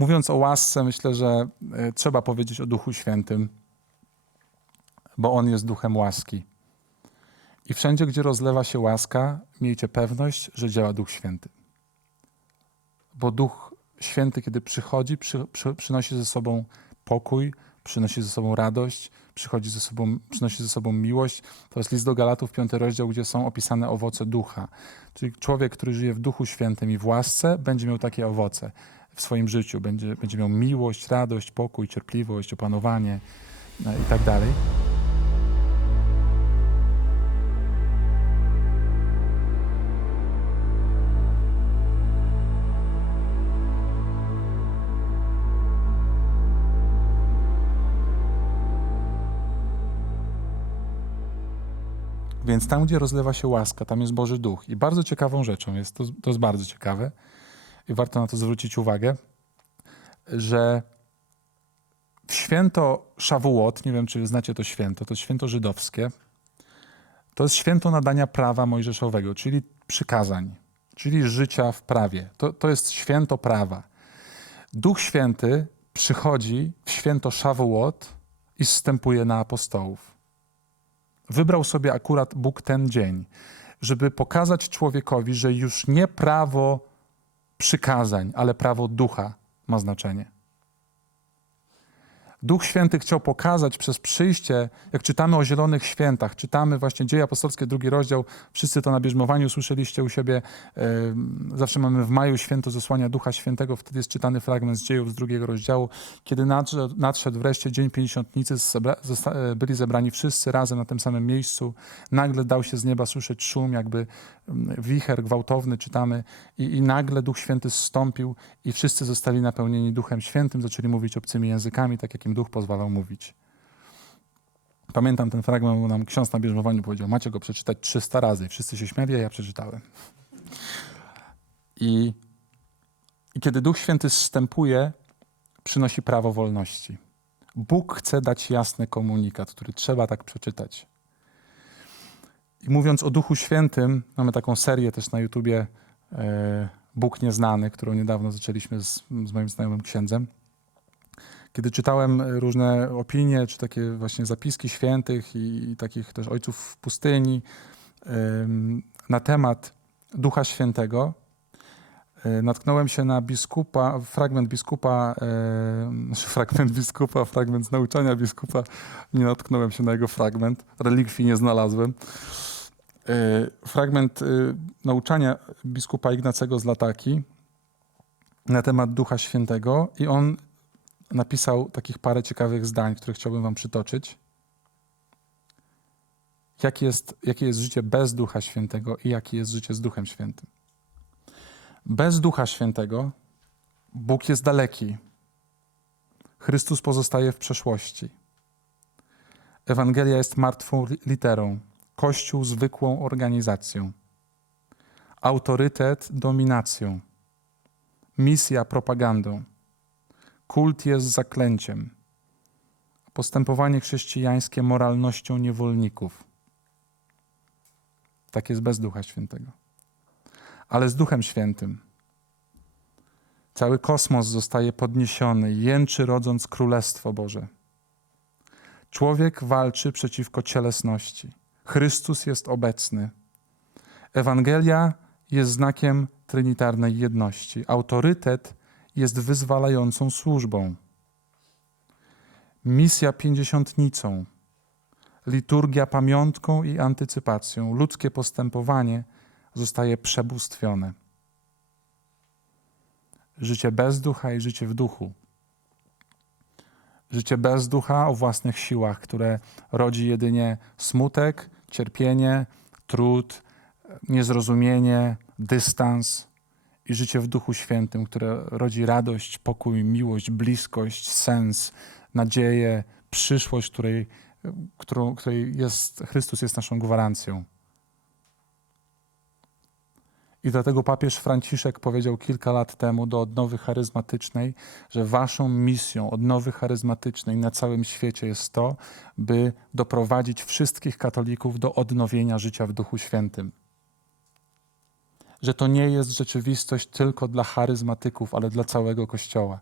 Mówiąc o łasce, myślę, że e, trzeba powiedzieć o Duchu Świętym, bo On jest duchem łaski. I wszędzie, gdzie rozlewa się łaska, miejcie pewność, że działa Duch Święty. Bo Duch Święty, kiedy przychodzi, przy, przy, przynosi ze sobą pokój, przynosi ze sobą radość, przychodzi ze sobą, przynosi ze sobą miłość. To jest list do Galatów, piąty rozdział, gdzie są opisane owoce ducha. Czyli człowiek, który żyje w Duchu Świętym i w łasce, będzie miał takie owoce w swoim życiu. Będzie, będzie miał miłość, radość, pokój, cierpliwość, opanowanie e, i tak dalej. Więc tam, gdzie rozlewa się łaska, tam jest Boży Duch. I bardzo ciekawą rzeczą jest, to, to jest bardzo ciekawe i warto na to zwrócić uwagę, że w święto Szawułot, nie wiem, czy znacie to święto, to święto żydowskie, to jest święto nadania prawa mojżeszowego, czyli przykazań, czyli życia w prawie. To, to jest święto prawa. Duch Święty przychodzi w święto Szawułot i zstępuje na apostołów. Wybrał sobie akurat Bóg ten dzień, żeby pokazać człowiekowi, że już nie prawo przykazań, ale prawo ducha ma znaczenie. Duch Święty chciał pokazać przez przyjście, jak czytamy o Zielonych Świętach, czytamy właśnie Dzieje Apostolskie, drugi rozdział, wszyscy to na bierzmowaniu słyszeliście u siebie, zawsze mamy w maju święto zesłania Ducha Świętego, wtedy jest czytany fragment z dziejów z drugiego rozdziału, kiedy nadszedł, wreszcie Dzień Pięćdziesiątnicy, e, byli zebrani wszyscy razem na tym samym miejscu, nagle dał się z nieba słyszeć szum, jakby wicher gwałtowny, czytamy, i, i nagle Duch Święty zstąpił i wszyscy zostali napełnieni Duchem Świętym, zaczęli mówić obcymi językami, tak jak Duch pozwalał mówić. Pamiętam ten fragment, bo nam ksiądz na bierzmowaniu powiedział, macie go przeczytać 300 razy. Wszyscy się śmiali, a ja przeczytałem. I, I kiedy Duch Święty zstępuje, przynosi prawo wolności. Bóg chce dać jasny komunikat, który trzeba tak przeczytać. I mówiąc o Duchu Świętym, mamy taką serię też na YouTubie e, Bóg Nieznany, którą niedawno zaczęliśmy z, z moim znajomym księdzem. Kiedy czytałem różne opinie, czy takie właśnie zapiski świętych i, i takich też ojców w pustyni ym, na temat Ducha Świętego, y, natknąłem się na biskupa, fragment biskupa, y, fragment biskupa, fragment z nauczania biskupa. Nie natknąłem się na jego fragment, relikwii nie znalazłem. Fragment nauczania biskupa Ignacego z Lataki na temat Ducha Świętego i on napisał takich parę ciekawych zdań, które chciałbym wam przytoczyć. Jakie jest, jakie jest życie bez Ducha Świętego i jakie jest życie z Duchem Świętym. Bez Ducha Świętego Bóg jest daleki. Chrystus pozostaje w przeszłości. Ewangelia jest martwą literą, Kościół zwykłą organizacją. Autorytet dominacją. Misja propagandą. Kult jest zaklęciem. Postępowanie chrześcijańskie moralnością niewolników. Tak jest bez Ducha Świętego. Ale z Duchem Świętym cały kosmos zostaje podniesiony, jęczy rodząc Królestwo Boże. Człowiek walczy przeciwko cielesności. Chrystus jest obecny. Ewangelia jest znakiem trinitarnej jedności. Autorytet jest wyzwalającą służbą. Misja pięćdziesiątnicą, liturgia pamiątką i antycypacją, ludzkie postępowanie zostaje przebóstwione. Życie bez ducha i życie w duchu. Życie bez ducha o własnych siłach, które rodzi jedynie smutek, cierpienie, trud, niezrozumienie, dystans i życie w Duchu Świętym, które rodzi radość, pokój, miłość, bliskość, sens, nadzieję, przyszłość, której, którą, której jest, Chrystus jest naszą gwarancją. I dlatego papież Franciszek powiedział kilka lat temu do odnowy charyzmatycznej, że waszą misją odnowy charyzmatycznej na całym świecie jest to, by doprowadzić wszystkich katolików do odnowienia życia w Duchu Świętym że to nie jest rzeczywistość tylko dla charyzmatyków, ale dla całego Kościoła.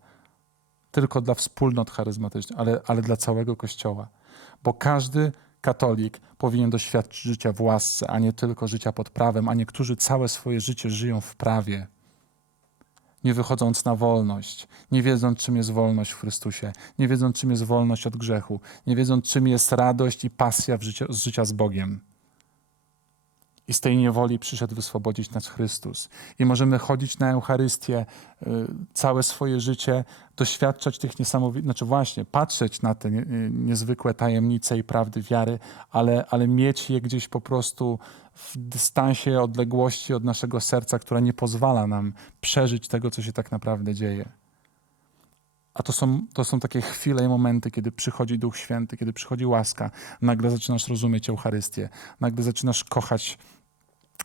tylko dla wspólnot charyzmatycznych, ale, ale dla całego Kościoła. Bo każdy katolik powinien doświadczyć życia w łasce, a nie tylko życia pod prawem, a niektórzy całe swoje życie żyją w prawie, nie wychodząc na wolność, nie wiedząc, czym jest wolność w Chrystusie, nie wiedząc, czym jest wolność od grzechu, nie wiedząc, czym jest radość i pasja w życie, z życia z Bogiem. I z tej niewoli przyszedł wyswobodzić nas Chrystus. I możemy chodzić na Eucharystię y, całe swoje życie, doświadczać tych niesamowitych, znaczy właśnie, patrzeć na te nie, niezwykłe tajemnice i prawdy wiary, ale, ale mieć je gdzieś po prostu w dystansie odległości od naszego serca, która nie pozwala nam przeżyć tego, co się tak naprawdę dzieje. A to są, to są takie chwile i momenty, kiedy przychodzi Duch Święty, kiedy przychodzi łaska, nagle zaczynasz rozumieć Eucharystię, nagle zaczynasz kochać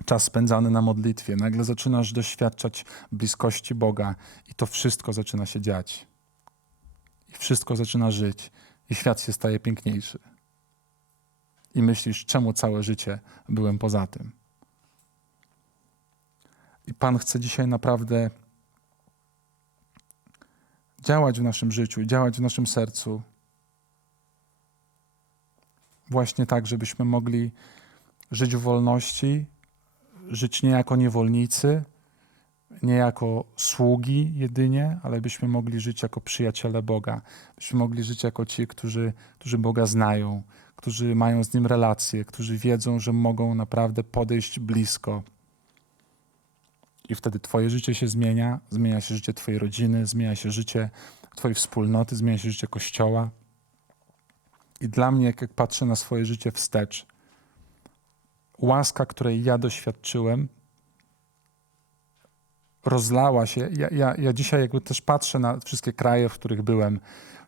czas spędzany na modlitwie, nagle zaczynasz doświadczać bliskości Boga i to wszystko zaczyna się dziać. I wszystko zaczyna żyć i świat się staje piękniejszy. I myślisz, czemu całe życie byłem poza tym. I Pan chce dzisiaj naprawdę działać w naszym życiu, działać w naszym sercu. Właśnie tak, żebyśmy mogli żyć w wolności, żyć nie jako niewolnicy, nie jako sługi jedynie, ale byśmy mogli żyć jako przyjaciele Boga. Byśmy mogli żyć jako ci, którzy, którzy Boga znają, którzy mają z Nim relacje, którzy wiedzą, że mogą naprawdę podejść blisko. I wtedy Twoje życie się zmienia, zmienia się życie Twojej rodziny, zmienia się życie Twojej wspólnoty, zmienia się życie Kościoła. I dla mnie, jak patrzę na swoje życie wstecz, łaska, której ja doświadczyłem, rozlała się. Ja, ja, ja dzisiaj jakby też patrzę na wszystkie kraje, w których byłem,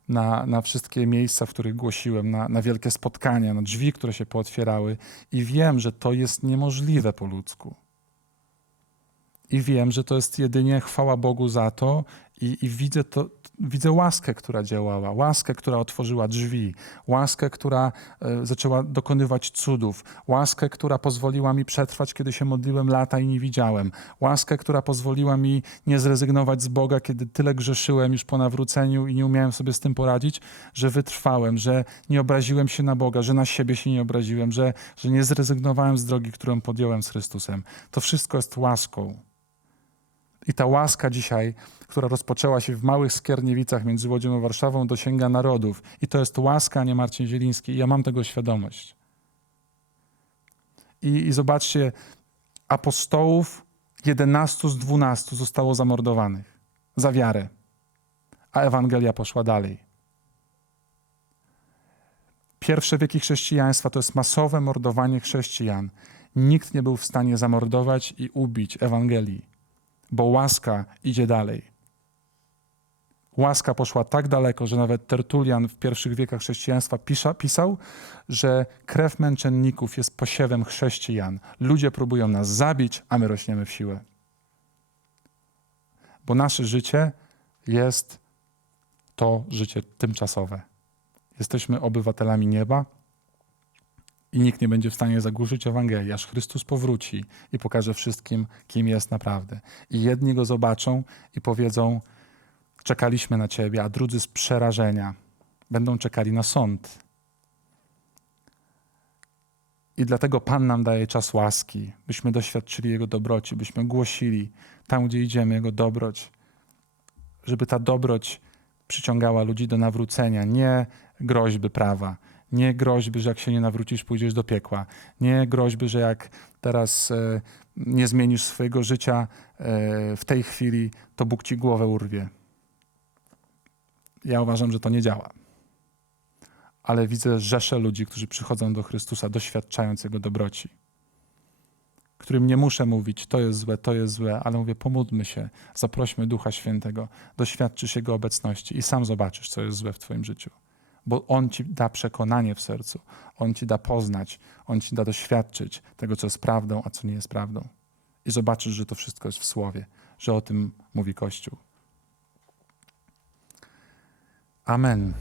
na, na wszystkie miejsca, w których głosiłem, na, na wielkie spotkania, na drzwi, które się pootwierały i wiem, że to jest niemożliwe po ludzku. I wiem, że to jest jedynie chwała Bogu za to i, i widzę, to, widzę łaskę, która działała, łaskę, która otworzyła drzwi, łaskę, która e, zaczęła dokonywać cudów, łaskę, która pozwoliła mi przetrwać, kiedy się modliłem lata i nie widziałem, łaskę, która pozwoliła mi nie zrezygnować z Boga, kiedy tyle grzeszyłem już po nawróceniu i nie umiałem sobie z tym poradzić, że wytrwałem, że nie obraziłem się na Boga, że na siebie się nie obraziłem, że, że nie zrezygnowałem z drogi, którą podjąłem z Chrystusem. To wszystko jest łaską. I ta łaska dzisiaj, która rozpoczęła się w małych Skierniewicach między Łodzią a Warszawą, dosięga narodów. I to jest łaska, a nie Marcin Zieliński. I ja mam tego świadomość. I, i zobaczcie, apostołów 11 z 12 zostało zamordowanych za wiarę, a Ewangelia poszła dalej. Pierwsze wieki chrześcijaństwa to jest masowe mordowanie chrześcijan. Nikt nie był w stanie zamordować i ubić Ewangelii bo łaska idzie dalej. Łaska poszła tak daleko, że nawet Tertulian w pierwszych wiekach chrześcijaństwa pisał, że krew męczenników jest posiewem chrześcijan. Ludzie próbują nas zabić, a my rośniemy w siłę. Bo nasze życie jest to życie tymczasowe. Jesteśmy obywatelami nieba, i nikt nie będzie w stanie zagłuszyć Ewangelii, aż Chrystus powróci i pokaże wszystkim, kim jest naprawdę. I jedni go zobaczą i powiedzą: Czekaliśmy na Ciebie, a drudzy z przerażenia będą czekali na sąd. I dlatego Pan nam daje czas łaski, byśmy doświadczyli Jego dobroci, byśmy głosili tam, gdzie idziemy, Jego dobroć, żeby ta dobroć przyciągała ludzi do nawrócenia, nie groźby prawa nie groźby, że jak się nie nawrócisz, pójdziesz do piekła. Nie groźby, że jak teraz e, nie zmienisz swojego życia e, w tej chwili, to Bóg ci głowę urwie. Ja uważam, że to nie działa. Ale widzę rzesze ludzi, którzy przychodzą do Chrystusa, doświadczając Jego dobroci. Którym nie muszę mówić, to jest złe, to jest złe, ale mówię, pomódlmy się, zaprośmy Ducha Świętego, doświadczysz Jego obecności i sam zobaczysz, co jest złe w Twoim życiu bo On ci da przekonanie w sercu, On ci da poznać, On ci da doświadczyć tego, co jest prawdą, a co nie jest prawdą. I zobaczysz, że to wszystko jest w Słowie, że o tym mówi Kościół. Amen.